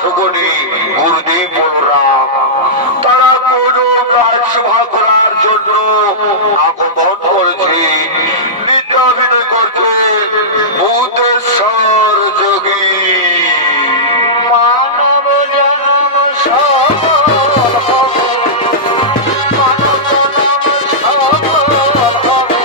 সুগণী গুরুদেব বলরাম তারা কোনো কাজ সভা করার জন্য আগমন করেছে। নিত্যাভিনয় করছে ভূতেশ্বর যোগী। মানব জন্ম সফল হবে, মানব জন্ম সফল হবে,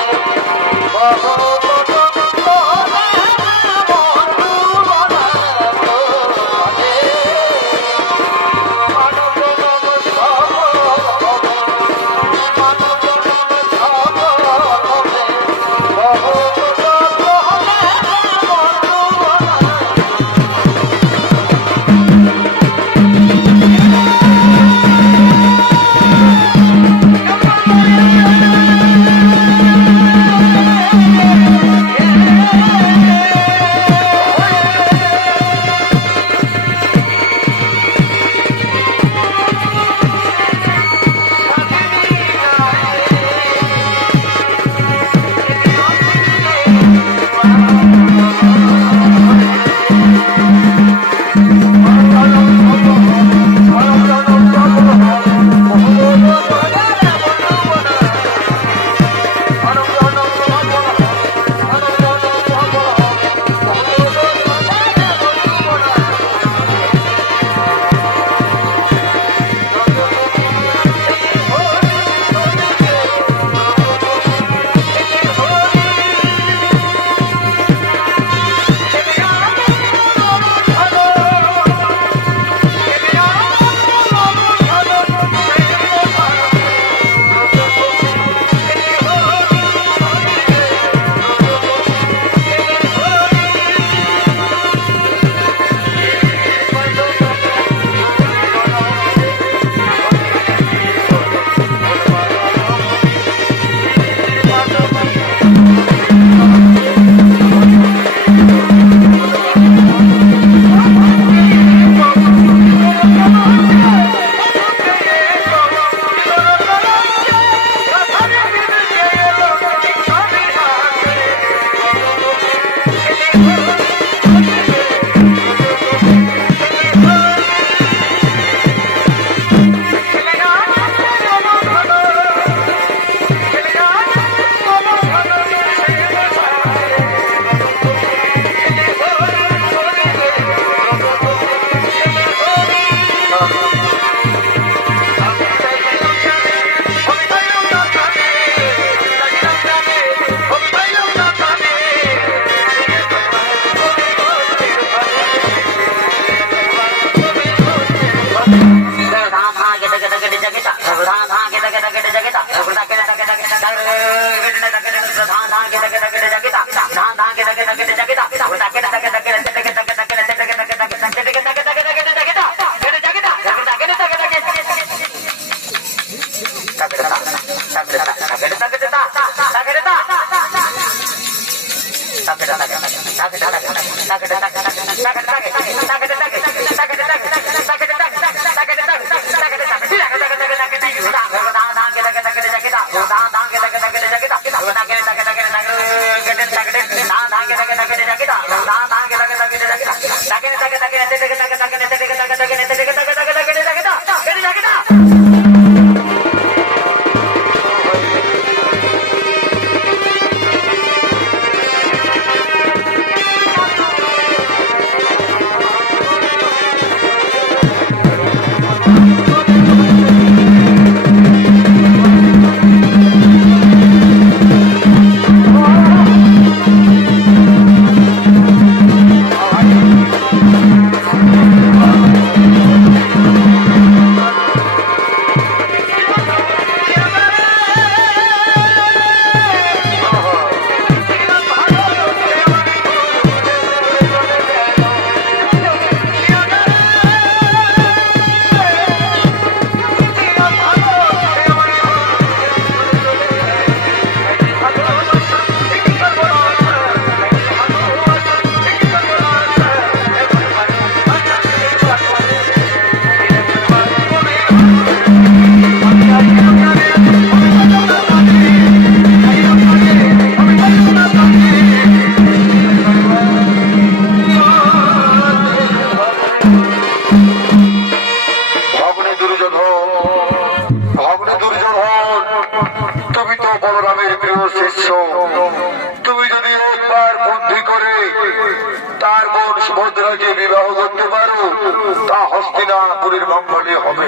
তা হস্তিনাপুরের মঙ্গলে হবে।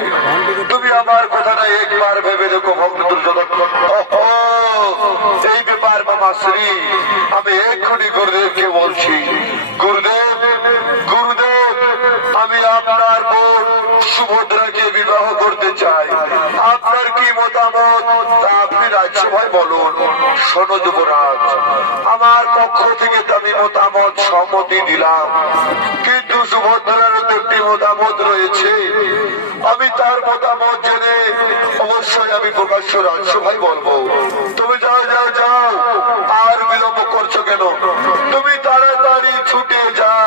তুমি আমার কথাটা একবার ভেবে দেখো ভক্ত দুর্যোধন। এই ব্যাপার মামা শ্রী, আমি এক্ষুনি গুরুদেবকে বলছি। গুরুদেব, গুরুদেব, আমি আপনার বোন সুভদ্রাকে বিবাহ করতে চাই। আপনার কি মতামত তা আপনি রাজ্যসভায় বলুন। শোনো যুবরাজ, আমার পক্ষ থেকে আমি মতামত সম্মতি দিলাম, কিন্তু সুভদ্রারও তো একটি মতামত রয়েছে। আমি তার মতামত জেনে অবশ্যই আমি প্রকাশ্য রাজ্যসভায় বলবো। তুমি যাও যাও যাও, আর বিলম্ব করছো কেন? তুমি তাড়াতাড়ি ছুটে যাও।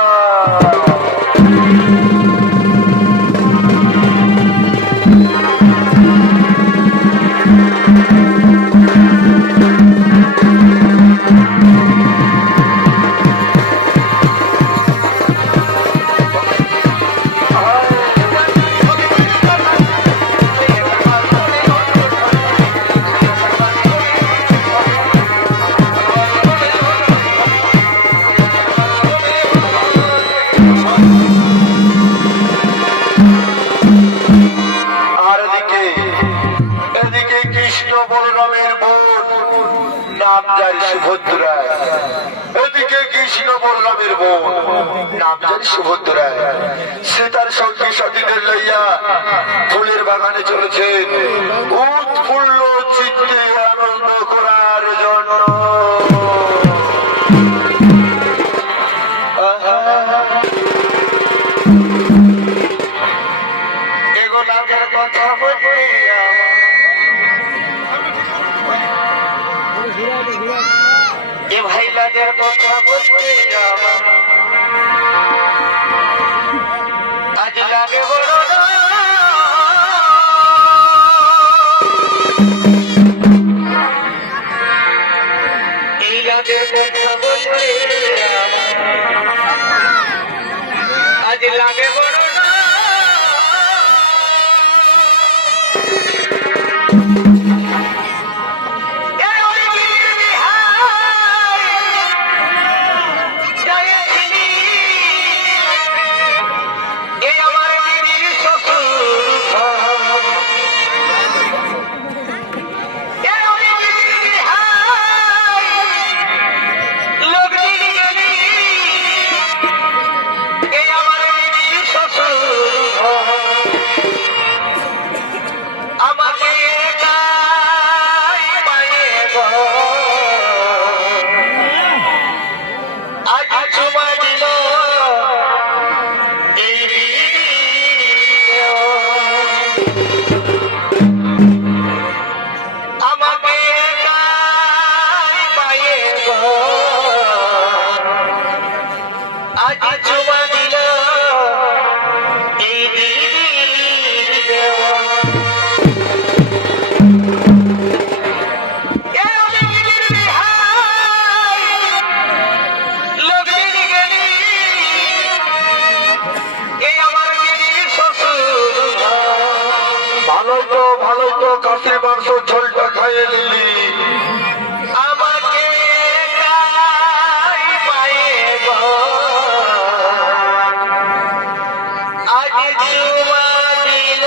সুভদ্রা, এদিকে কৃষ্ণ বলরামের বোন নাম জানি সুভদ্রা, সে তার সঙ্গী সাথীদের লইয়া ফুলের বাগানে চলেছেন উৎফুল্ল চিত্তে আনন্দ করার জন্য। এগুলাদের কথা বলতে ভাইলাদের কথা বলতে আজ লাগে বড় এই রাতের কথা বলতে আজ লাগে বড় ভালোই তো কাশির মাংস ঝোলটা খাইয়ে নিলি। আমাকে পায়ে আজ চুমা দিল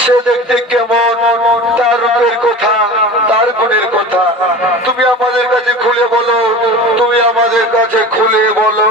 সে দেখতে কেমন, তার রূপের কথা, তার গুণের কথা তুমি আমাদের কাছে খুলে বলো, তুমি আমাদের কাছে খুলে বলো।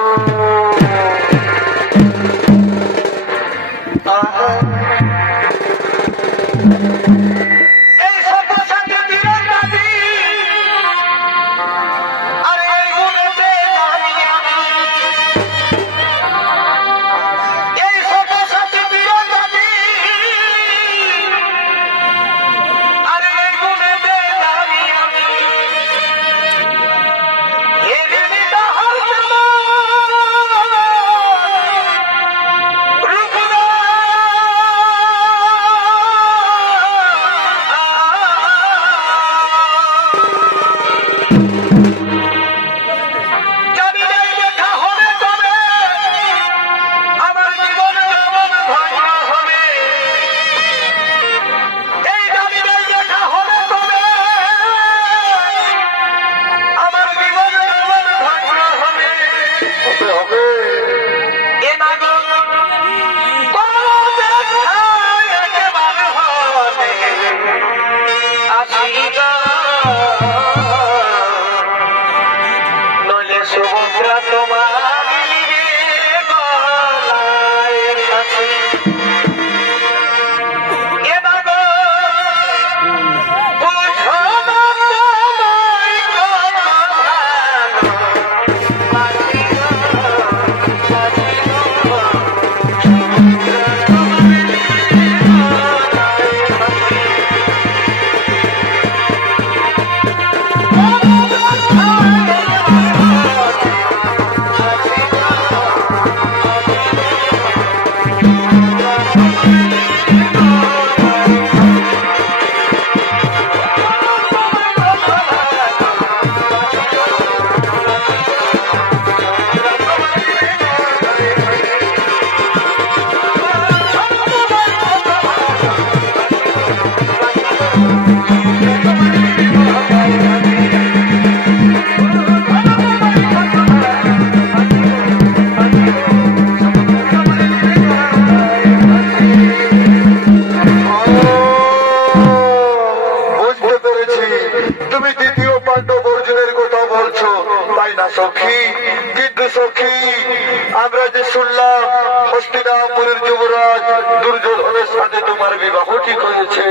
কাছে শুনলাম হস্তিনাপুরের যুবরাজ দুর্যোধনের সাথে তোমার বিবাহ ঠিক হয়েছে।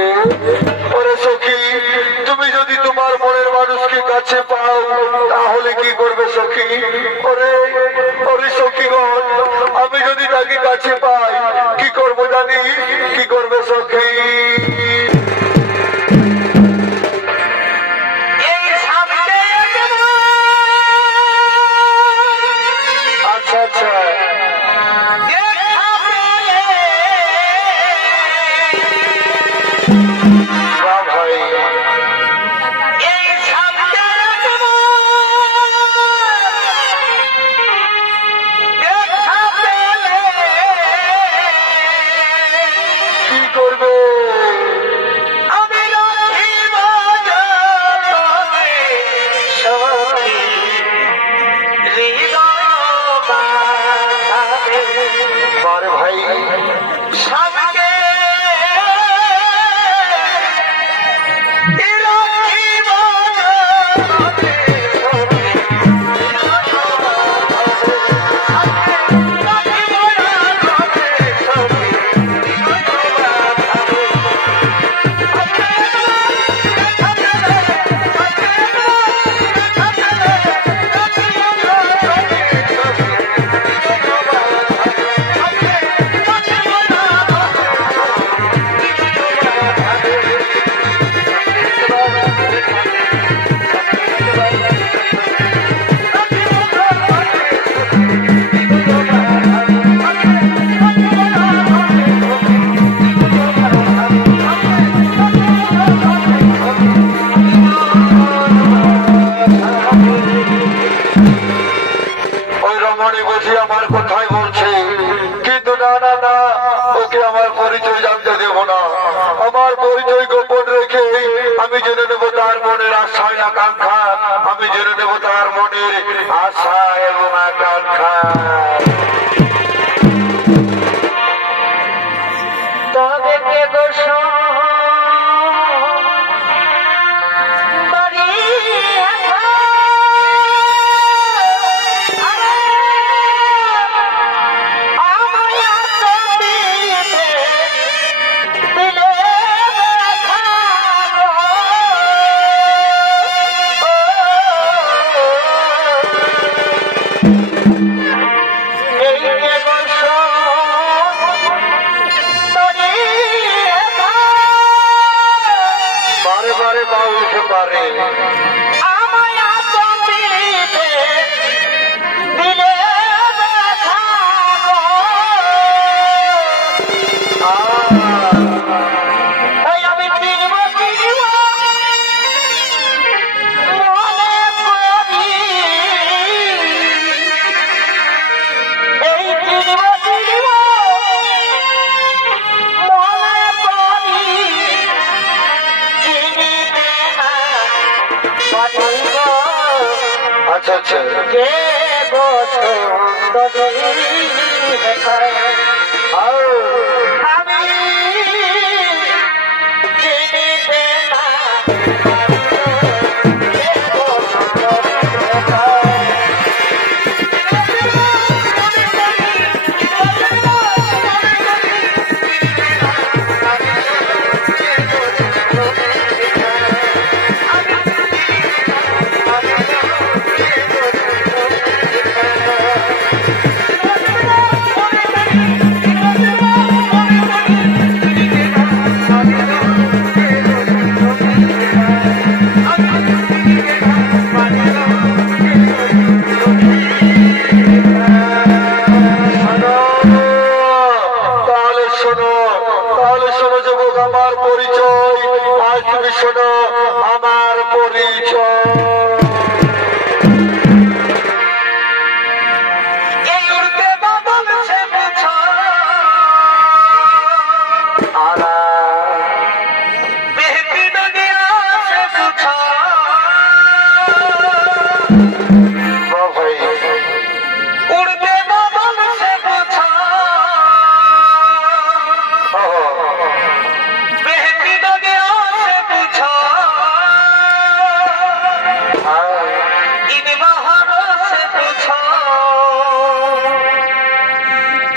ওরে সখী, তুমি যদি তোমার মনের মানুষকে কাছে পাও তাহলে কি করবে সখী? ওরে ওরে সখীগণ, আমি যদি তাকে কাছে পাই কি করবো জানি? কি করবে সখী? আচ্ছা আচ্ছা, বাহ ভাই, কি করবে? বারে ভাই, ওই রমণী বুঝি আমার কথাই বলছে, কিন্তু না না না, ওকে আমার পরিচয় জানতে দেব না। আমার পরিচয় গোপন রেখে আমি জেনে নেব তার মনের আশা আকাঙ্ক্ষা, আমি জেনে নেব তার মনের আশা এবং আকাঙ্ক্ষা। বারে বারে পা উঠে পারে, আচ্ছা আচ্ছা,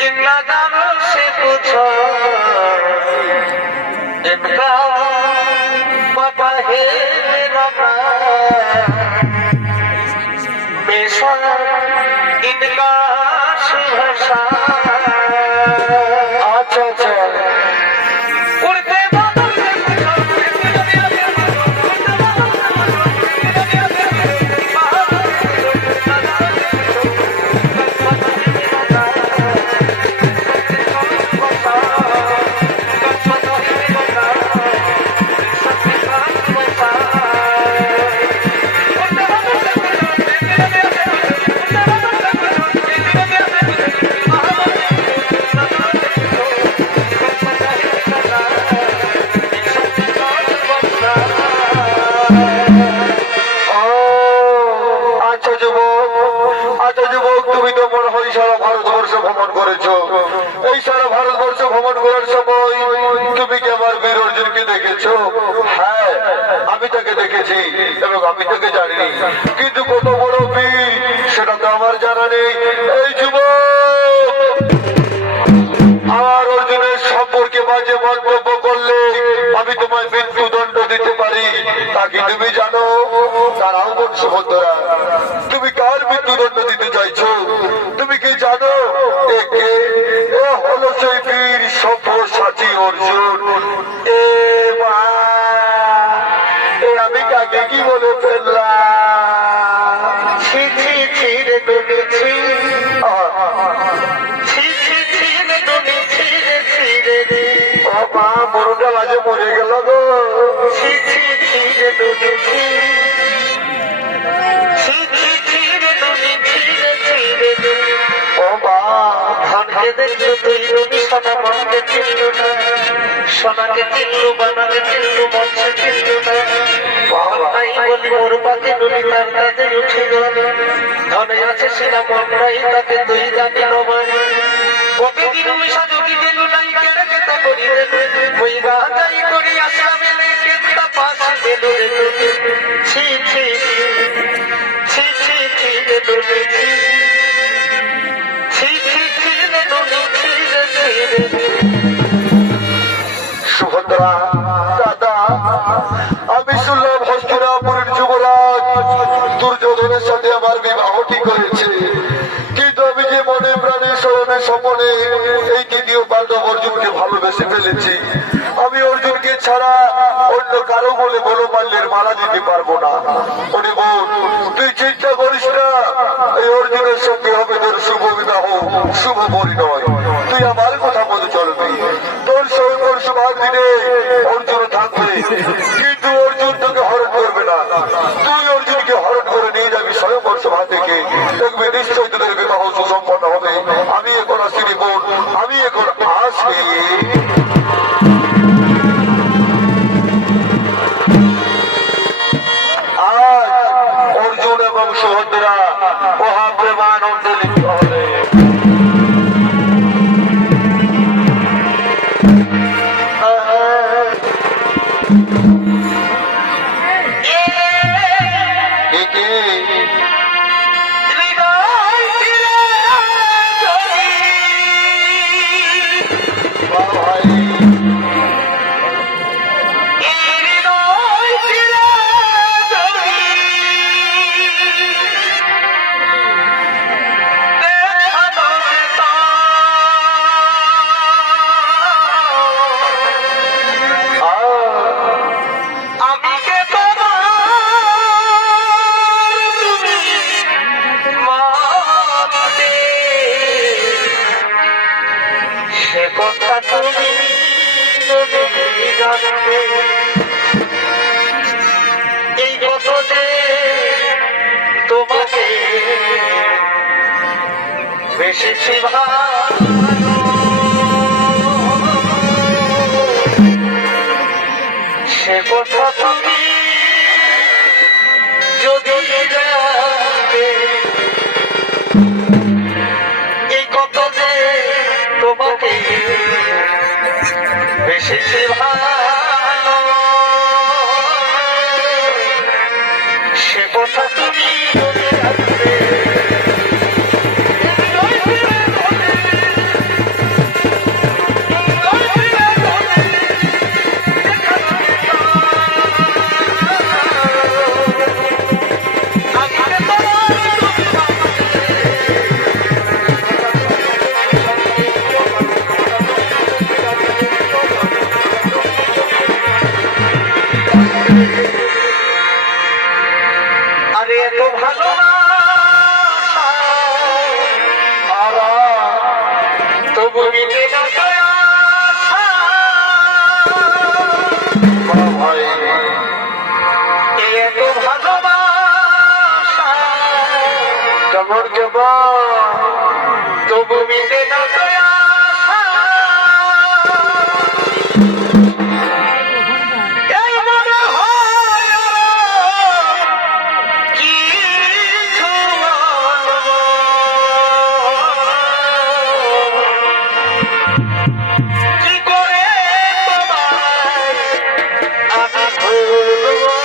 इनका जानो से पूछो इनका पता है मेरा बेशक इनका सुभाषा अच्छा अच्छा उड़ते ভ্রমণ করেছো এই সারা ভারতবর্ষ ভ্রমণ করার সময় তুমি কি আমার বীর অর্জুনকে দেখেছো? হ্যাঁ আমি তাকে দেখেছি এবং আমি তাকে জানি, কিন্তু কত বড় বীর সেটা তো আমার জানা নেই। এই যুবক আমার অর্জুনের সম্পর্কে বাজে মন্তব্য করলে আমি তোমায় মৃত্যুদণ্ড দিতে পারি, তা কি তুমি জানো? তারাও বংশধরা, তুমি কার মৃত্যুদণ্ড দিতে চাইছো? তুমি কি জানো একে হলো সেই বীর সব্যসাচী অর্জুন। আমি কাকে কি বলে ফেললাম? মরুটা লাজে মরে গেল গো। সোনাকে চিল্লু বানাকে চিল্লু মঞ্চে চিল্লু বলি মোর পাতে নদী তার কাছে উঠিল ধনে আছে সেনা মন্ডাই তাকে তুই জানি নবাই প্রতিদিন মিশা যদি গেল নাই কেড়ে কেটে করি ওই গাছাই করি আসলাম এলে কেটটা পাশে গেল ছি ছি ছি ছি ছি সুভদ্রা দাদা, আমি শুনলাম হস্তিনাপুরের যুবরাজ দুর্যোধনের সাথে আমার বিবাহ ঠিক হয়েছে, কিন্তু আমি যে মনে প্রাণে স্মরণে স্বপনে এই তৃতীয় পাণ্ডব অর্জুনকে ভালোবেসে ফেলেছি। আমি অর্জুনকে ছাড়া অন্য কারো বলে বনমাল্যের মালা দিতে পারবো না। ওরে বোন, তুই চিন্তা করিস না, এই অর্জুনের সঙ্গে হবে তোর শুভ বিবাহ, শুভ পরিণয়। তুই আমার কথা মতো চলবি, তোর সঙ্গে সবার দিনে অর্জুন থাকবে, কিন্তু অর্জুন তোকে হরণ করবে না। তুই অর্জুনকে হরণ করে নিয়ে যাবি স্বয়ংবর সভা থেকে, দেখবি নিশ্চয়ই তোদের বিবাহ সুসম্পন্ন হবে। আমি এখন আসি বোন, আমি এখন আসি। অর্জুন এবং সুভদ্রা মহা প্রেমানন্দে লিপ্ত হলে এই কত যে তোমাকে বেশি ভালো, সে কথা তুমি যদি জানতে, এই কত যে তোমাকে বেশি ভালো, সে কথা তুমি যদি জানতে। তবু মিটে না আশা। ভাই এত ভালোবাসা কেমন কেমন তবু মিটে না আশা। এই মনে হয় কিছু বলবো। কি করে তোমায় আমি ভুলবো?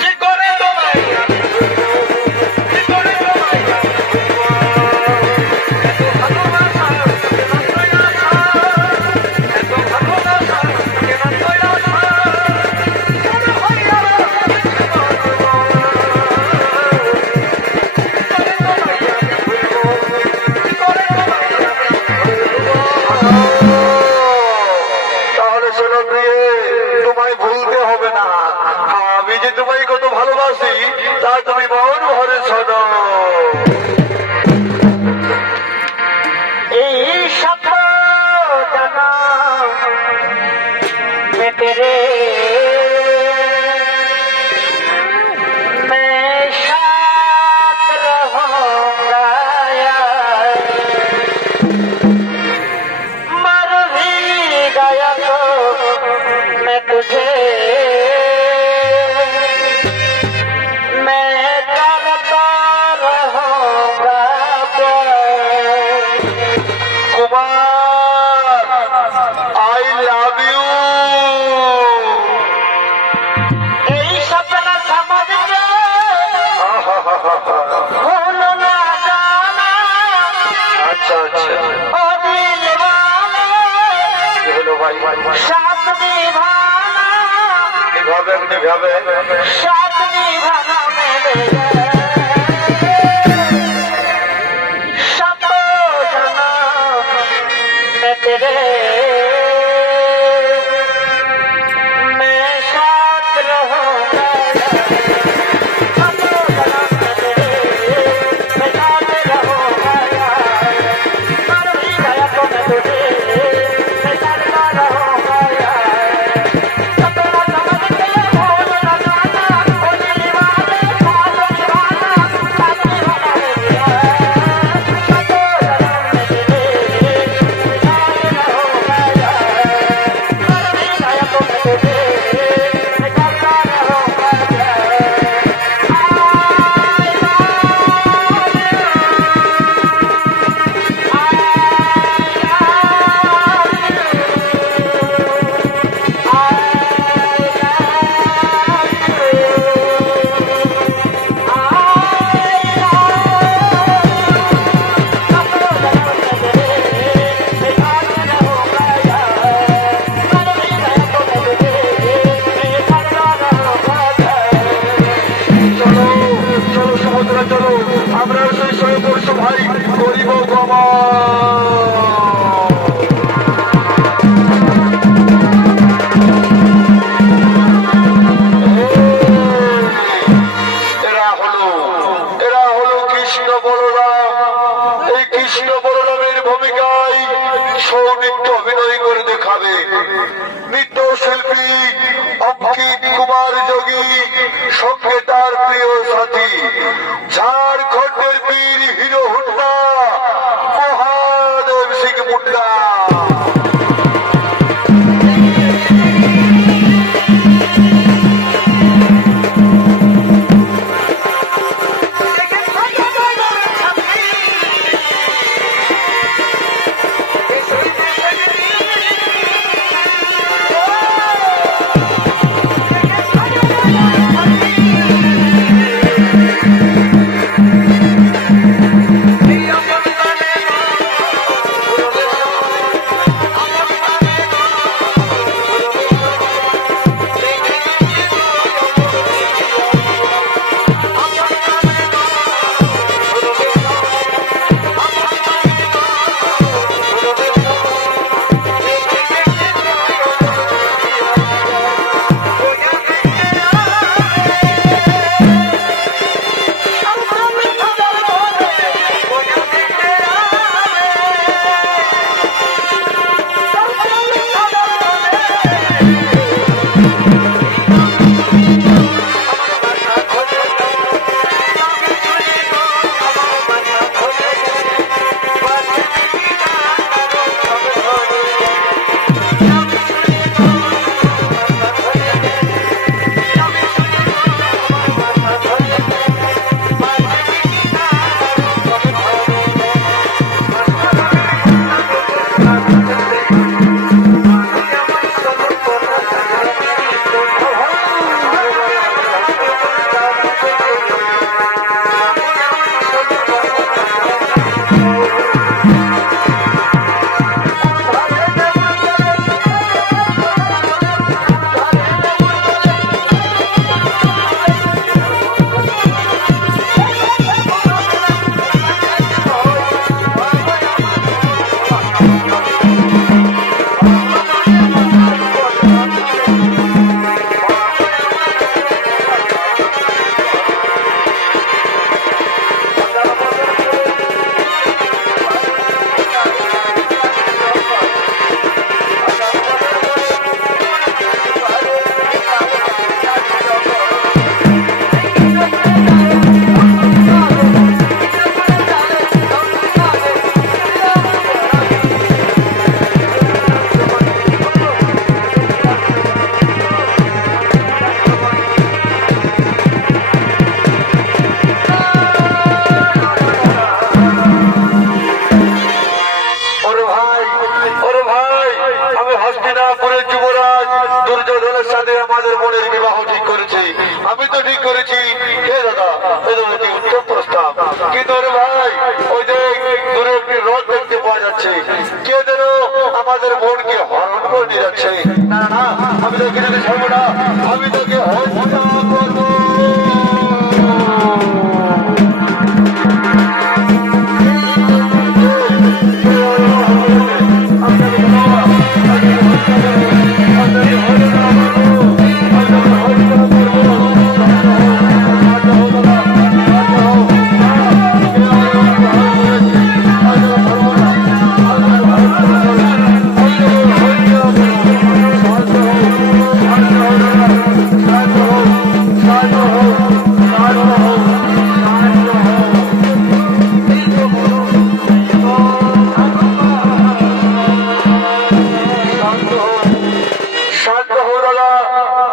কি করে তোমায় আমি ভুলবো? কি করে তোমায় আমি ভুলবো? এত ভালোবাসা কেন আশা? এত ভালোবাসা কেন আশা? মনে হয় আরো কিছু বলবো। কি করে তোমায় আমি ভুলবো? কি করে তোমায় আমি ভুলবো? তাহলে শোনো প্রিয়ে, তোমায় ভুলতে হবে না। আমি যে তোমায় কত ভালোবাসি তা তুমি মন ভরে শোনো। এই স্বপ্ন জানা मैं तेरे मैं साथ रहूंगा यार। मर भी गया तो मैं तुझे मैं करता रहूंगा प्यार। Kumar, I love you. এই সপনা समझ के भूल ना जाना আচ্ছা আচ্ছা, ओ दिल वाले কি হলো ভাই? साथ निभाना নিভাবে নিভাবে। साथ निभाना मेरे सब जाना मैं तेरे मैं साथ रहूंगा सब जाना मैं तेरे मैं साथ रहूंगा यार। मर भी गया तो मैं तुझे मैं करता रहूंगा यार। सपना समझ के भूल ना जाना ओ दिल वाले साथ निभाना साथ निभाना मेरे यार। सब जाना मैं तेरे मैं साथ रहूंगा यार। मर भी गया तो मैं तुझे मैं करता रहूंगा চলো চলো সমুদ্রে চলো, আমরা সেই স্বয়ংবর্ষ ভাই করিব গমন। এরা হলো কৃষ্ণ বলরাম। এই কৃষ্ণ বলরামের ভূমিকায় সৌনৃত্য অভিনয় করে দেখাবে নৃত্য শিল্পী অঙ্কিত কুমার যোগী, সঙ্গে তার প্রিয় সাথী ঝাড়খণ্ডের বীর হিরো হুন্ডা মহাদেব সিং মুন্ডা। দুর্যোধনের সাথে আমাদের বোনের বিবাহ ঠিক করেছি। আমি তো ঠিক করেছি। হে দাদা, এটা অতি উত্তম প্রস্তাব। কিন্তু রে ভাই, ওই যে দূরে একটি রথ দেখতে পাওয়া যাচ্ছে, কে যেন আমাদের বোনকে হরণ করে নিয়ে যাচ্ছে। না না, আমি তো এখানে ছাড়বো না, আমি তোকে হত্যা করবো।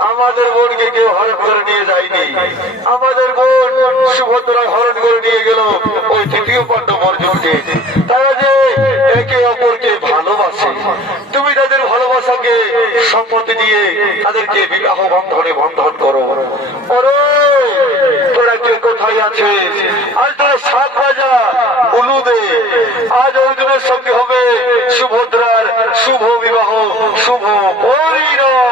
আমাদের বোনকে কেউ হরণ করে নিয়ে যায়নি। আমাদের বোন সুভদ্রা হরণ করে নিয়ে গেল ওই তৃতীয় পাণ্ডব অর্জুনকে। তারা যে একে অপরকে ভালোবাসে, তুমি তাদের ভালোবাসাকে সম্মতি দিয়ে তাদেরকে বিবাহ বন্ধনে বন্ধন করো। ওরে তোরা কে কোথায় আছিস? আজ তোরা 7 বাজা উলু দে। আজ অর্জুনের সঙ্গে হবে সুভদ্রার শুভ বিবাহ, শুভ পরিণয়।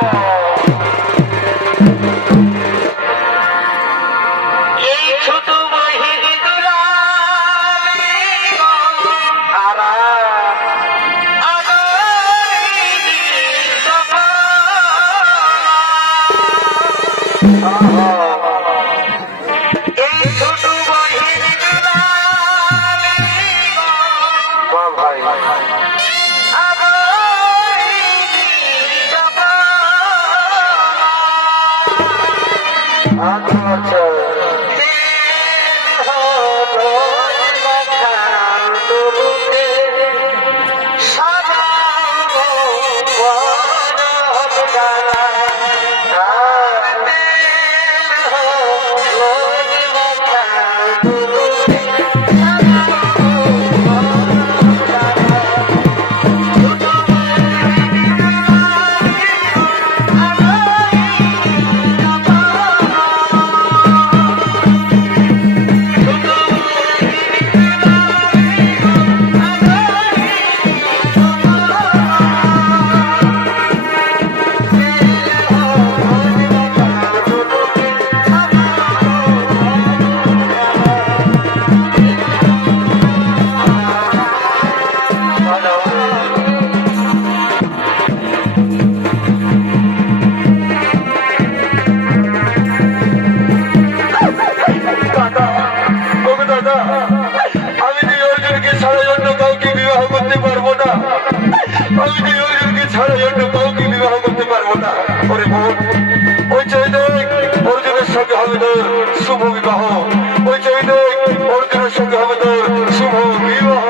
শুভ বিবাহ, ওই চাইলে অর্জুনের সঙ্গে হবে তোর শুভ বিবাহ।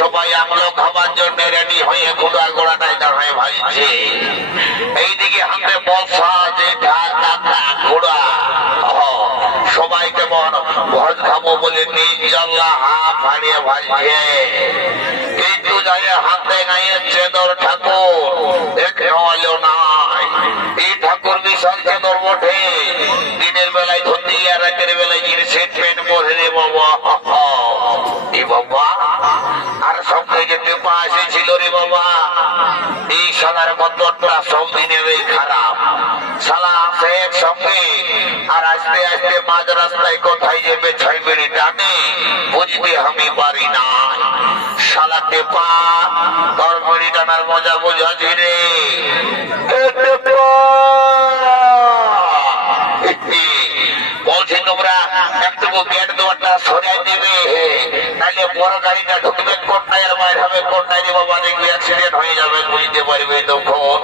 সবাই আমলো খাবার জন্য রেডি হয়ে ঘোড়া ঘোড়াটাই দাঁড়ায় ভাইছে। এইদিকে হাতে বসা যেটা ঘোড়া সবাই কেমন ভোজ খাবো বলে নিজাল্লা হাত হারিয়ে ভাইছে। কিন্তু যাই হাতে গায়ে চেদর ঠাকুর দেখে হলো নাই। এই ঠাকুর বিশাল চেদর বটে, দিনের বেলায় ধুতি আর রাতের বেলায় জিনিসের পেট পরে রে বাবা। বাবা আর সব থেকে টেপা এসেছিল রে বাবা। এই শালার বদরটা সব দিনের খারাপ। শালা আসে একসঙ্গে আর আস্তে আস্তে মাঝ রাস্তায় কোথায় যাবে 6 মিনিট টানে বুঝতে আমি পারি না। শালা টেপা তোর মিনিট টানার মজা বোঝাছি রে। বলছি তোমরা একটু গেট দোয়ারটা সরাই দেবে, নাহলে বড় গাড়িটা ঢুকবে কোনটায় আর বাইরে হবে কোনটায় রে বাবা, দেখবি অ্যাক্সিডেন্ট হয়ে যাবে, বুঝতে পারবে তখন।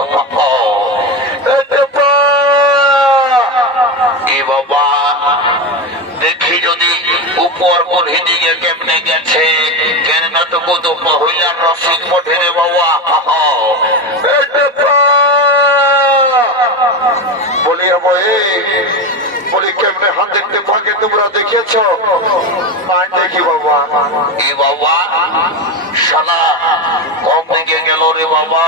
এ বাবা দেখি যদি উপর কোন দিকে কেমনে গেছে, কেন না তো কত মহিলার রসিদ মোটে রে বাবা। বলি বলি কেমনে হাত দেখতে পাকে তোমরা দেখেছ? দেখি বাবা। এ বাবা শালা কম দিকে গেল রে বাবা।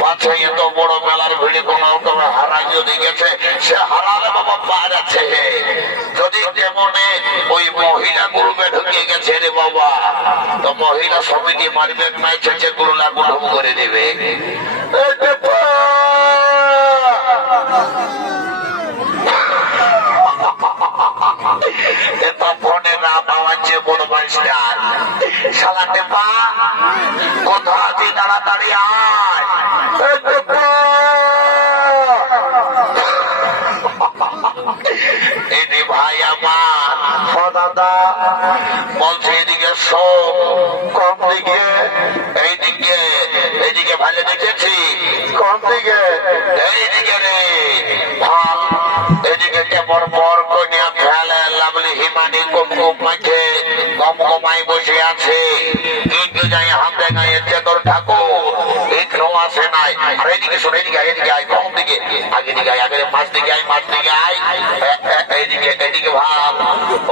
পাছে এত বড় মেলার ভিড়ে কোন হারা যদি গেছে, সে হারালে বাবা পা যাচ্ছে। যদি তেমনে ওই মহিলা গ্রুপে ঢুকে গেছে রে বাবা, তো মহিলা সমিতি মারবে নাই, ছেঁচে গুলো লাগু করে দেবে। ফোনে না পাওয়াচ্ছে বড় মাস্টার। শালা টেপা কোথা আছে, তাড়াতাড়ি আয়। এটি ভাই আমার দাদা বলছে এদিকে সব কম দিকে এইদিকে ভালো দেখেছি, কম দিকে এইদিকে রে ভাল। এদিকে কেমন বর কন্যা ফেলে লাভলি হিমানি কুমকুম মাঠে কমকমাই বসে আছে। কিন্তু যাই হাতে গায়ে চেতর ঠাকুর এখানেও আসে নাই। আর এইদিকে শোন, এদিকে আয় কম দিকে, আগে দিকে আয়, আগে মাছ দিকে আয়। এদিকে ভাব।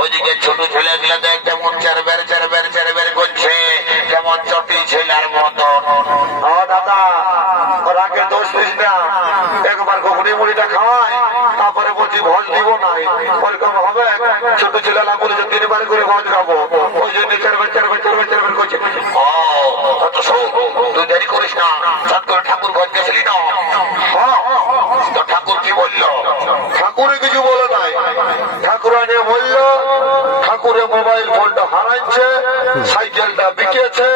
ওইদিকে ছোট ছেলে গুলো দেখ কেমন চেরবের করছে, কেমন চটি ছেলের মতো। ও দাদা ওরাকে দোষ দিস না, একবার ঘুগনি মুড়িটা খাওয়াই তারপরে বলছি ভোজ দিব নাই, ওরকম হবে। ছোট ছেলেরা বলেছে 3 বার করে ভোজ খাবো, ওই জন্য চেরবের করছে। ও তো শোন, তুই দেরি করিস না, চট করে ঠাকুর ঘর গেছিলি না? হ্যাঁ তো ঠাকুর কি বললো? ঠাকুরে কিছু বলে নাই। ঠাকুরানি বলল ঠাকুরে মোবাইল ফোনটা হারাইছে, সাইকেলটা বিকেছে।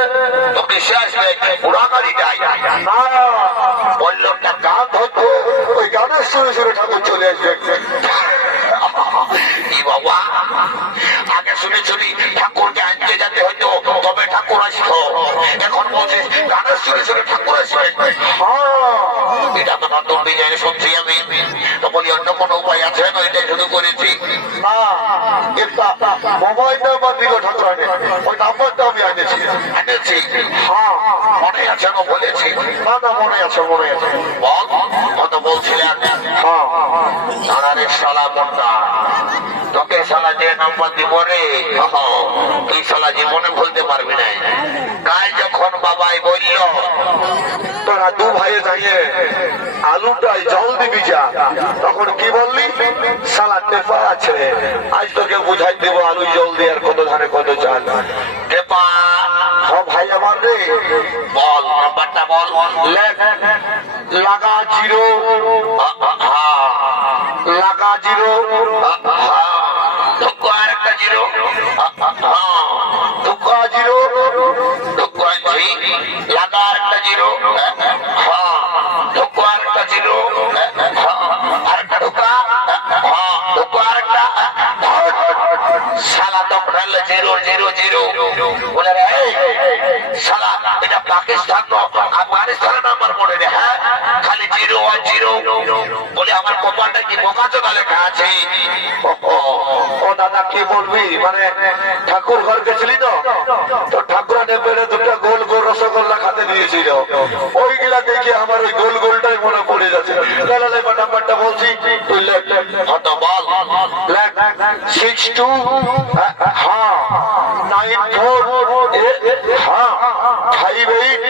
তোকে সে আসবে পুরা গাড়িটাই না বললো একটা গান ধরতো, ওই গানের সুরে ঠাকুর চলে আসবে। কি বাবা, আগে শুনেছিলি ঠাকুরকে আনতে যেতে হইতো তবে ঠাকুর আসতো, এখন বলছিস গানের সুরে ঠাকুর আসবে? এটা তো নতুন ডিজাইন শুনছি আমি। তো বলি অন্য কোনো উপায় আছে? এটাই শুধু করেছি না কিন্তু মোবাইল নাম্বার দিল ঠাকুরানি, ওই নাম্বারটা আমি এনেছি। হ্যাঁ মনে আছে আমি বলেছি? না মনে আছে বল, কত বলছিলেন? হ্যাঁ আরে শালা মোটা, তোকে শালা যে নাম্বার দিব রে, তুই শালা জীবনে ভুলতে পারবি না। কাল যখন বাবাই বলল তোরা 2 ভাইয়ে যাইয়ে আলুটাই জল দিবি যা, তখন কি বললি? শালা টেপা আছে, আজ তোকে বুঝাই দেব আলু জল দিয়ে আর কত ধারে কত চাল। টেপা হ্যাঁ ভাই আমার রে, বল নাম্বারটা বল। লাগা 0 লাগা 0 ঢুকো আর একটা 0 ধোকা 0 ঢুকো আনছি, লাগা আর একটা 0 ঢুকো আর একটা 0 আর একটা ঢুকা ঢুকো আর একটা শালা তো পড়ালে 0 বলে রে শালা এটা পাকিস্তান আফগানিস্তানের নাম্বার মনে রে। হ্যাঁ খালি 0 আর 0 বলে আমার কপালটা কি বোকাচোদা লেখা আছে। ও দাদা কি বলবি, মানে ঠাকুর ঘর গেছিলি তো ঠাকুরানে পেড়ে 2টা গোল গোল রসগোল্লা খাতে দিয়েছিল, ওইগুলা দেখে আমার ওই গোল গোলটাই মনে পড়ে যাচ্ছে। নাম্বারটা বলছি, তুই লেখ বল 62 হ্যাঁ 94 হ্যাঁ 58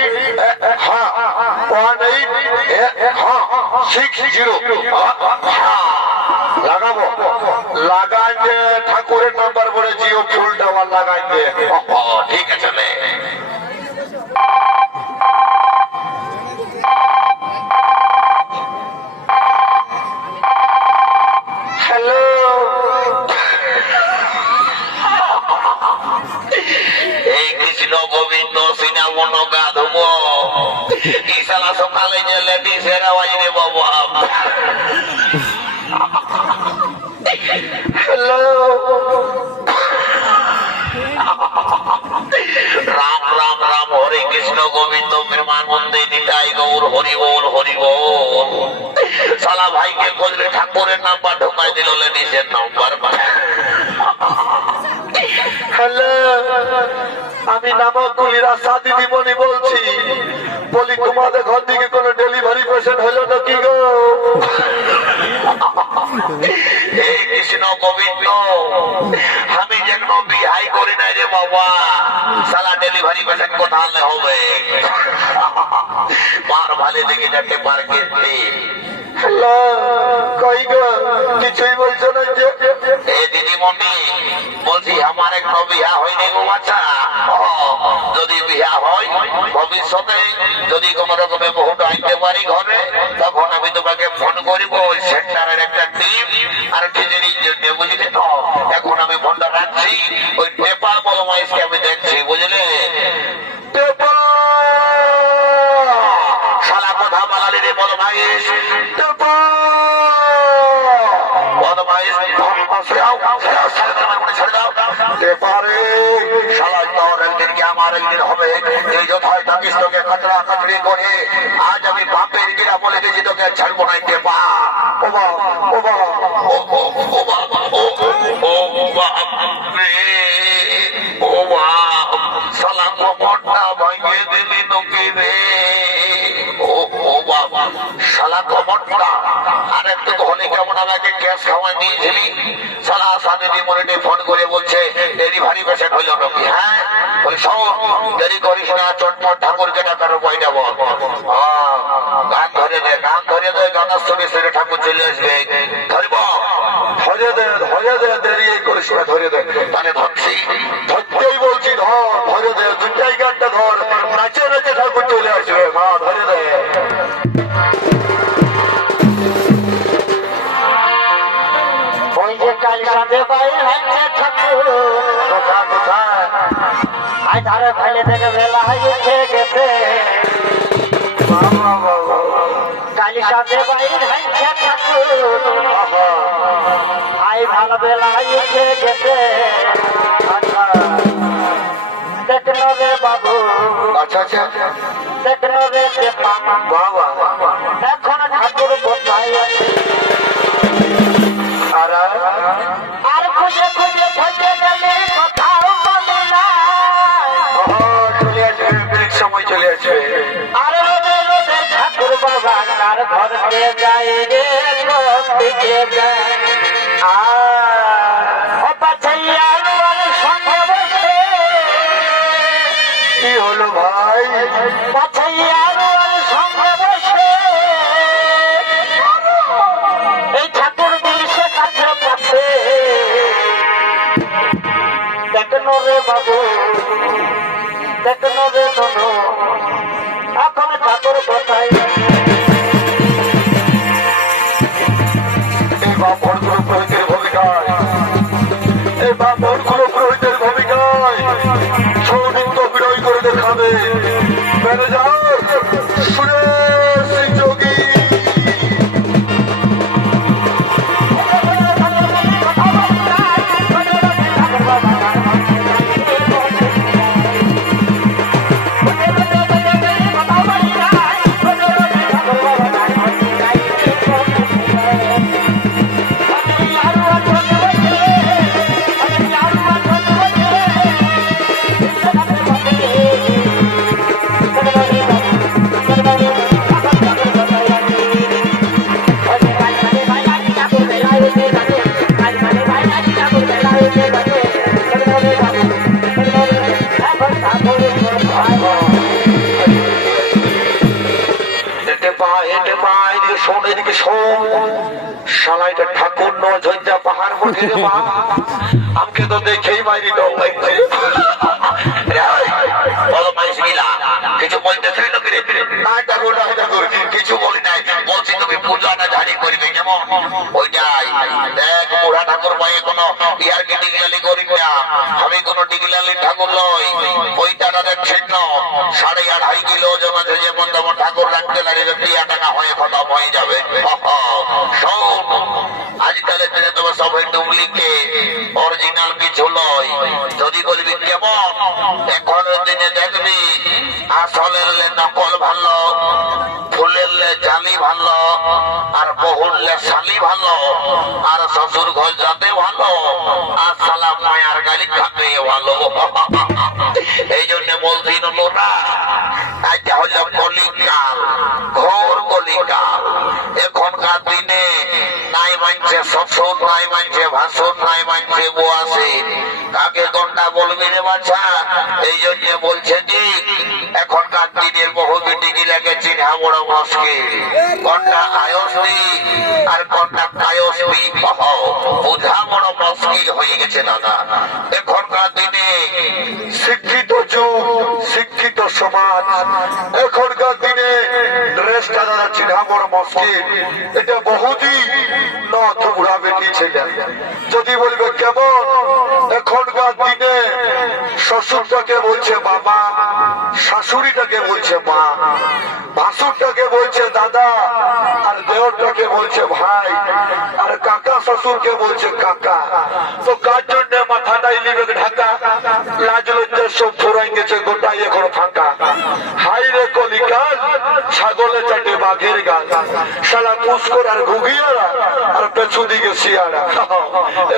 হ্যাঁ 18 হ্যাঁ 60 লাগাবো। লাগাইতে ঠাকুরের নাম্বার বলে জিও ফুলটা লাগাইতে। ঠিক আছে। এই শালা সকালে যে লেডিসের আওয়াজ রে বাবা। রাম রাম রাম হরে কৃষ্ণ গোবিন্দ প্রেমানন্দে নিতাই গৌর হরি বল হরি বল। শালা ভাইকে খুঁজলে ঠাকুরের নাম্বার ঢোকাই দিল লেডিসের নাম্বার। হ্যালো, আমি নামকুলিরা সাদি দিবনি বলছি। বলি তোমাদের ঘর থেকে কোন ডেলিভারি পেশেন্ট হলো নাকি গো? হে কৃষ্ণ গোবিন্দ, আমি যেন বিহাই করি নাই রে বাবা। শালা ডেলিভারি পেশেন্ট কোথালে হবে? মার ভালে দেখে যাকে পার গেছে। হ্যালো, কই গো? কিছুই বলছো না যে? এ দিদিমণি বলছি আমার এখনো বিয়া হয়নি গো বাচ্চা। যদি বিয়া হয় ভবিষ্যতে যদি কোন রকমে বহুটা আনতে পারি ঘরে, তখন আমি তোমাকে ফোন করিব। ওই সেন্টারের একটা টিম আর টিচারির জন্য, বুঝলি তো? এখন আমি ফোনটা রাখছি, ওই পেপার বলমাইশকে আমি দেখছি, বুঝলে? শালা কথা বলালি রে বলমাইশ। বদমাইশ ছেড়ে দাও। পেপারে শালা তোর একদিন কি আমার একদিন হবে। এই যথায় থাকিস তোকে কাতরা কাতরি করে আজ আমি বাপের গিরা বলে দিয়েছি, তোকে ছাড়বো না। টেপা ও বাবা, ও বাবা, ও ও ও বাবা, ও ও বাপ রে, ও বাপ। শালা কমরটা ভাঙিয়ে দিলি নকি রে। ও ও বাবা, শালা কমরটা আর একটু হলে কেমন আমাকে গ্যাস খাওয়া দিয়েছিলি। শালা সাথে দিমনে ফোন করে বলছে ডেলিভারি পেশেন্ট হইল নাকি। হ্যাঁ বলি শোন, দেরি করিস না, চটপট ঠাকুরকে ডাকার উপায়টা বল। গান ধরে দে, গান ধরে দে, গানার শুনে সেরে ঠাকুর চলে আসবে। ধরব ধরে দে, ধরে দে, দেরি করিস না, ধরে দে। তাহলে ধরছি। ধরতেই বলছি, ধর, ধরে দে, দুটাই গানটা ধর, নাচে নাচে ঠাকুর চলে আসবে। মা ধরে দে। ওই যে কাল সাথে বাইরে হাঁটছে ঠাকুর, কোথায় কোথায়? আজ ধারে ফেলে থেকে বেলা হয়েছে গেছে। বাবা বাবা, কাল সাথে বাইরে হাঁটছে ঠাকুর, আহা, আই ভালো বেলা হয়েছে গেছে। দেখলো রে বাবু, আচ্ছা আচ্ছা, দেখলো রে পেপা, বাবা, এখন ঠাকুর কোথায় আছে? আর আর খুঁজে খুঁজে খুঁজে গেলে কোথাও বলে না। চলে আসবে, ব্রেক সময় চলে আসবে। আর রোদে রোদে ঠাকুর বাবা তার ঘরকে যায় রে, দিকে যায়। ও পাছাইয়া আমার সঙ্গে বসে, কি হলো ভাই? পাছাইয়া আমার সঙ্গে বসে, এই ঠাকুর দিলসে কাছে কাছে। দেখলো রে বাবু, দেখলো রে ননু, এখন ঠাকুর কোথায়? এই বাপর গুলো পুরোহিতের ভূমিকায়, এই বাপর গুলো পুরোহিতের ভূমিকায় সৌনিত্য বিনয় করে দেখাবে। ম্যানেজার সুরেশ সিং যোগী, শোন এদিকে শোন, শালাইটা ঠাকুর নজা পাহাড় বটে রে মা। আমাকে তো দেখেই মাইরি ডর লাগছে। বদমাইশ মিলা কিছু বলতেছে নাকি রে? না ঠাকুর, না ঠাকুর, কিছু বলি নাই, বলছি তুমি পূজাটা ঝাড়ি করবে কেমন? ওইটাই দেখ, বুড়া ঠাকুর পায়ে কোনো ইয়ারকে ডিগলালি করি না। আমি কোনো ডিগলালি ঠাকুর নই। ওইটাটা দেখছেন না, 2.5 কিলো ওজন আছে, যেমন তেমন করে যে টিয়া টাকা হয়ে খতম হয়ে যাবে। শোন, আজকালের দিনে তোমার সবাই ডুপ্লিকেট, অরিজিনাল কিছু নয়। যদি বলবি কেমন, এখনের দিনে দেখবি আসলের নকল ভালো, ফুলের জালি ভালো, আর বহুর শালি ভালো, আর শ্বশুর ঘর যাতে ভালো, আর সালা মায়ার গালি খাতে ভালো। এই জন্য বলছি লোটা, এটা হলো কলিকাল, ঘোর কলিকাল। এখনকার দিনে নাই মানছে শ্বশুর, নাই মানছে ভাসুর, নাই মানছে বুয়াশি, কাকে কোনটা বলবি রে বাছা? এই জন্য বলছে যে এখনকার দিনের বহু বেটি গিলাকে চিন্হা বড় মুশকিল, কোনটা আয়সী আর কোনটা কায়সী বোঝা বড় মুশকিল হয়ে গেছে দাদা। এখনকার দিনে শিক্ষিত যুগ, শিক্ষিত সমাজ, এখনকার দিনে ড্রেসটা দাদা চিনা বড় মুশকিল। এটা বহুদিন নথ বুড়া বেটি ছেলে। যদি বলবে কেমন, এখনকার দিনে শ্বশুরটাকে বলছে বাবা, শাশুড়িটাকে বলছে মা, ভাসুরটাকে বলছে দাদা, আর দেওরটাকে বলছে ভাই, আর কাকা শ্বশুরকে বলছে কাকা। তো কার জন্য মাথাটাই নিবে ঢাকা, লাজ লজ্জা সব ফুরাই গেছে, গোটাই এখন ফাঁকা। হাই রে কলিকাল, ছাগলে চাটে বাঘের গাল, সারা পুষ্কর আর ঘুগিয়ারা, আর পেছু দিকে শিয়ারা।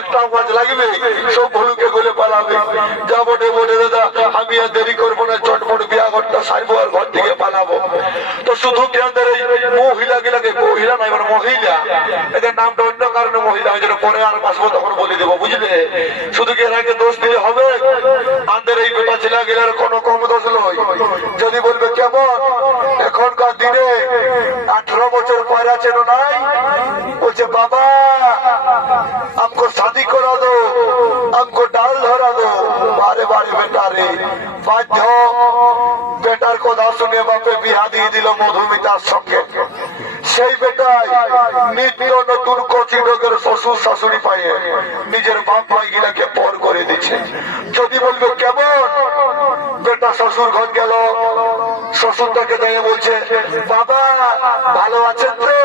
একটা মাছ লাগবে, সব ভুলুকে গলে পালাবে। যা বটে বটে দাদা, আমি আর দেরি করবো না, চটপট বিয়া ঘরটা সারবো আর ঘর থেকে পালাবো। তো শুধু কেন্দ্রের এই মহিলা গিলাকে, মহিলা নাই মানে মহিলা, এদের নামটা অন্য কারণে মহিলা, ওই জন্য পরে আর আসবো তখন বলে দেবো, বুঝলে? শুধু কি এরাকে দোষ দিলে হবে? আমাদের এই বেটা ছেলে গেলে কোনো কম দোষ নয়। যদি বলবে কেমন, এখনকার দিনে 18 বছর পয়রা চেন নাই, বলছে বাবা हमको शादी करा दो, हमको डाल धरा दो। बारे बारे बेटा रे बाध्य বেটার কথা শুনে বাপে বিহা দিয়ে দিল মধুমিতার সঙ্গে। সেই বেটাই নিত্য নতুন কচি ডোগের শ্বশুর শাশুড়ি পাইয়ে নিজের বাপ ভাই গিলাকে পর করে দিচ্ছে। যদি বলবে কেমন, বেটা শ্বশুর ঘর গেল, শ্বশুরটাকে দাঁড়িয়ে বলছে বাবা ভালো আছেন তো,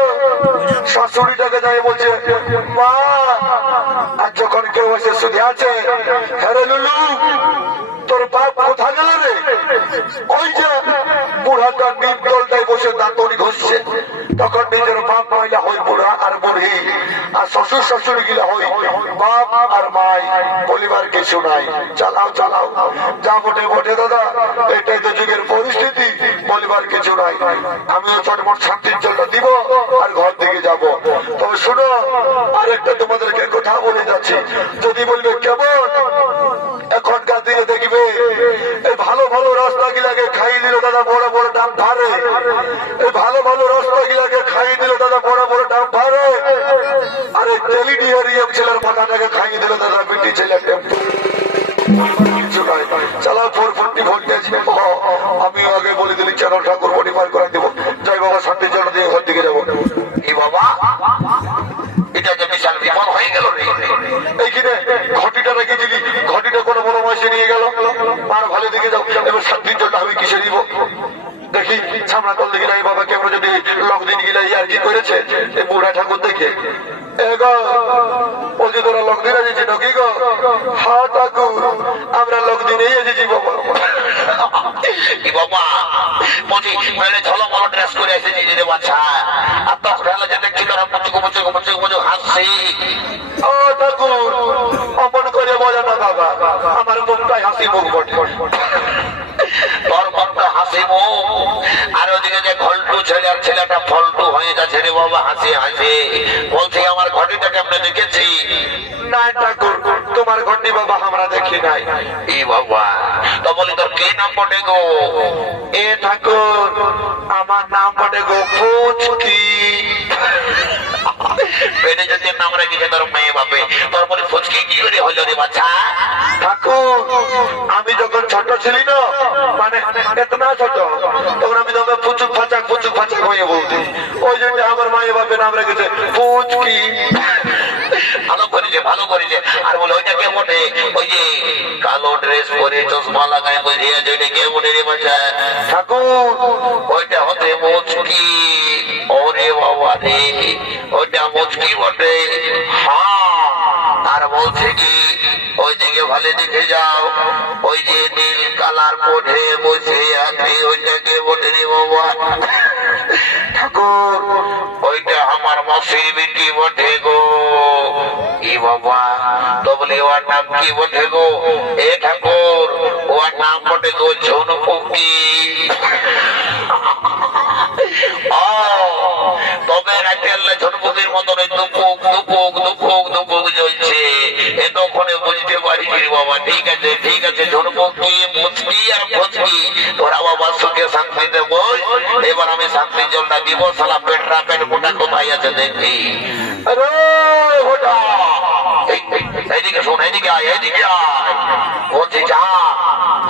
শাশুড়িটাকে দাঁড়িয়ে বলছে মা। আর যখন কেউ এসে শুধু আছে, হ্যাঁ লুলু তোর বাপ কোথা গেল রে? ওই যে বুড়াটা নিম তলটায় বসে দাঁতনি ঘষছে। তখন নিজের বাপ মহিলা হই বুড়া আর বুড়ি, আর শ্বশুর শাশুড়ি গিলা হই বাপ আর মাই, বলিবার কিছু নাই। চালাও চালাও, যা বটে বটে দাদা, এটাই তো যুগের পরিস্থিতি, বলিবার কিছু নাই। আমিও চটমট শান্তির জন্য দিব আর ঘর থেকে যাব। তবে শুনো, আরেকটা তোমাদেরকে কথা বলে যাচ্ছি। যদি বলবে কেমন, এখনকার দিনে দেখবে এই ভালো ভালো রাস্তা গিলাকে খাইয়ে দিল দাদা বড় বড় ডাম ধারে, এই ভালো ভালো রাস্তা গিলাকে খাইয়ে দিল দাদা বড় বড় ডাম ধারে, আর এই টেলিডিয়ারিয়াম ছেলের মাথাটাকে খাইয়ে দিল দাদা বিটি ছেলের টেম্পো। চালাও 440 ভোল্টেজ। আমিও আগে বলে দিলি চ্যানেল ঠাকুর মডিফাই করে দেবো। জয় বাবা, শান্তির জন্য দিয়ে ঘর দিকে যাবো। এই বাবা, এটা যে বিশাল বিপদ হয়ে গেল রে। এইখানে ঘটিটা রেখেছিলি, ঘটিটা কোনো বড় মাসে নিয়ে গেল। আর ভালো দিকে যাও, এবার শান্তির জন্য আমি কিসে দিব? দেখি সামনা তল দেখি নাই বাবা কেমন যদি লকদিন গিলাই আর কি করেছে এই বুড়া ঠাকুর দেখে। বলছি তোরা লকদিন এসেছি নাকি গো? হ্যাঁ ঠাকুর, আমরা লকদিনেই এসেছি বাবা। বাবা বলছি মেলে ঝলমল ড্রেস করে এসেছি রে বাচ্চা, আর তখন যে দেখছি তোরা মুচুকু মুচুকু মুচুকু মুচুকু হাসছি। ও ঠাকুর, অমন করে বলে না বাবা, আমার মুখটাই হাসি মুখ বটে। তোর বড্ড হাসি মুখ, আর ওদিকে যে ঘল্টু ছেলে আর ছেলেটা ফল্টু হয়ে যাচ্ছে রে বাবা হাসি হাসি। বলছি আমার ঘটিটা কেমনে দেখেছি? না ঠাকুর, তোমার ঘটি বাবা আমরা দেখি নাই। এ বাবা, তো বলি তোর কি নাম বটে গো? এ ঠাকুর, আমার নাম বটে গো ফুচকি। পেটে যদি নাম রেখেছে তোর মেয়ে বাপে, তোর বলি ফুচকি কি করে হইল রে বাচ্চা? ঠাকুর, আমি যখন ছোট ছিলি না, মানে এতনা ছোট, তখন আমি তোকে ফুচুক ফাচাক হয়ে বলতি। ওই জন্য আমার মায়ের বাপে নাম রেখেছে ফুচকি। ভালো করেছে ভালো করেছে। আর বলে ওইটা কে বটে? ওই যে কালো ড্রেস পরে চশমা লাগায় বসে আছে, ওইটা কে বটে রে বাচ্চা? ঠাকুর, ওইটা হতে মুচকি। রে ওইটা মুচকি বটে। হ্যাঁ, আর বলছে কি ওইদিকে ভালো দেখে যাও, ওই যে নীল কালার পড়ে বসে আছে ওইটাকে বটে রে বাবা। ঠাকুর ওইটা আমার মাসির বেটি বটে গো। কি বাবা তো বলে ওর নাম কি বটে গো? এ ঠাকুর ওর নাম বটে গো ঝুনপুকি। তবে রাতের ঝুনপুকির মতন দুপুক দুপুক দুপুক দুপুক জ্বলছে, এতক্ষণে বুঝতে পারিস বাবা। ঠিক আছে ঠিক আছে ঝুনপুকি মুচকি আর ফুচকি তোরা বাবার সুখে শান্তিতে বস। এবার আমি শান্তি জলটা দিব। সালা পেটরা পেট মোটা কোথায় আছে দেখি। আরে ওটা এইদিকে শোন, এইদিকে আয়, এইদিকে আয়। বলছি যা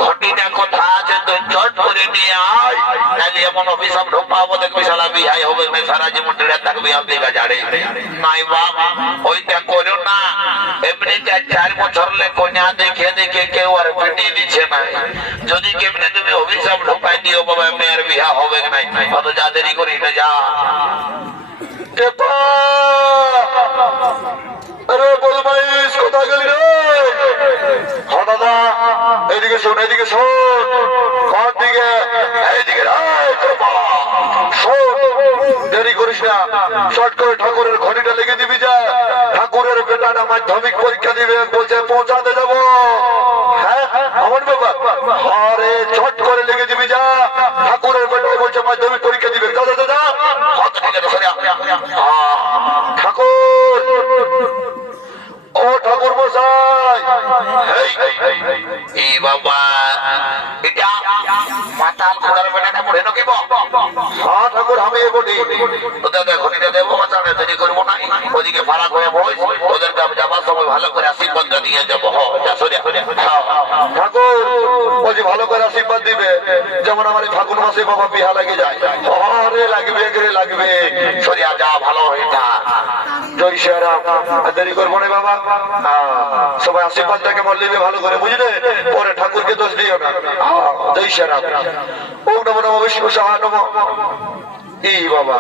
ঘটিটা কোথা আছে তুই চট করে নিয়ে আয়, নাহলে এমন অভিশাপ ঢোকাবো দেখবি শালা বিহাই হবে না, সারা জীবন টেরা থাকবি আপনি গাজাড়ে। নাই বাপ ওইটা করো না। এমনি 4 বছর লে কন্যা দেখে দেখে কেউ আর পিটিয়ে দিচ্ছে না। যদি কেমনে তুমি অভিশাপ ঢোকাই দিও বাবা এমনি আর বিহা হবে নাই। অত যা দেরি করিস না, যা। টেপা আরে বলবাইস কোথা গেলি রে? হ্যাঁ দাদা এদিকে শোন, এদিকে শোন। কোন দিকে? এইদিকে শোন, দেরি করিস না, শর্ট করে ঠাকুরের ঘড়িটা লেগে দিবি। যা ঠাকুরের বেটাটা মাধ্যমিক পরীক্ষা দিবে, বলছে পৌঁছাতে যাব। হ্যাঁ আমার ব্যাপার। আরে ছট করে লেগে দিবি। যা ঠাকুরের বেটাই বলছে মাধ্যমিক পরীক্ষা দিবে। দাদা দাদা ঠাকুর, ও ঠাকুর মশাই। এই বাবা এটা মাতাল খোদার বেটাটা পড়ে নাকি? হ্যাঁ ঠাকুর আমি এ বলি। ওদের ঘটিটা দেবো, বাঁচানো দেরি করবো না। ওদিকে ফারাক হয়ে বস, ওদেরকে আমি যাবার সময় ভালো করে আশীর্বাদটা দিয়ে যাবো। ঠাকুর বলছি ভালো করে আশীর্বাদ দিবে, যেমন আমার এই ফাগুন মাসে বাবা বিহা লাগে যায়। আরে লাগবে রে লাগবে। সরিয়া যা, ভালো হয়ে যা। জয় শ্রীরাম। দেরি করবো না বাবা। সবাই আশীর্বাদটাকে মন দিবে ভালো করে, বুঝলে? পরে ঠাকুরকে দোষ দিও না। জয় শ্রীরাম। ওম নমো নমঃ বিষ্ণু সাহা নমঃ। এই বাবা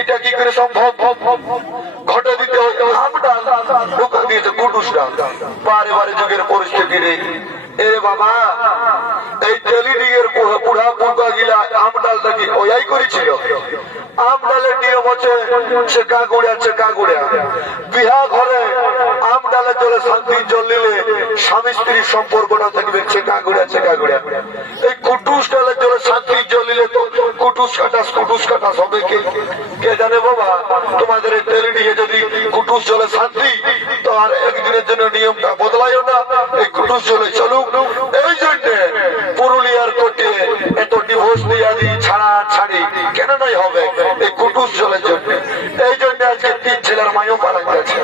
এটা কি করে সম্ভব? ঘটে দিতে আমটা ঢোকা দিয়েছে কুটুস ডাল। বারে বারে যুগের পরিস্থিতি রে। এ বাবা এই টেলিডিং এর বুড়া পুরকা গিলা আম ডালটা কি ওই করেছিল? আম ডালের নিয়ম হচ্ছে চেকা গুড়া। বিহা ঘরে আম ডালের জলে শান্তির জল নিলে স্বামী স্ত্রীর সম্পর্কটা থাকবে চেকা গুড়া। এই কুটুস ডালের জলে শান্তির জল নিলে তো কুটুস কাটাস হবে কে জানে বাবা? তোমাদের এই টেলিডিং এ যদি কুটুস জলে শান্তি, তো আর একদিনের জন্য নিয়মটা বদলাইও না। এই কুটুস জলে চলুক। এই জন্য পুরুলিয়ার কোর্টে এত ডিভোর্স দিয়া ছাড়ি কেন নাই হবে? এই কুটুস জলের জন্য। এই জন্য আজকে 3 ছেলের মায়ও পালা গেছে।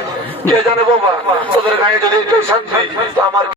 কে জানে বাবা? ওদের গায়ে যদি শান্তি, তো আমার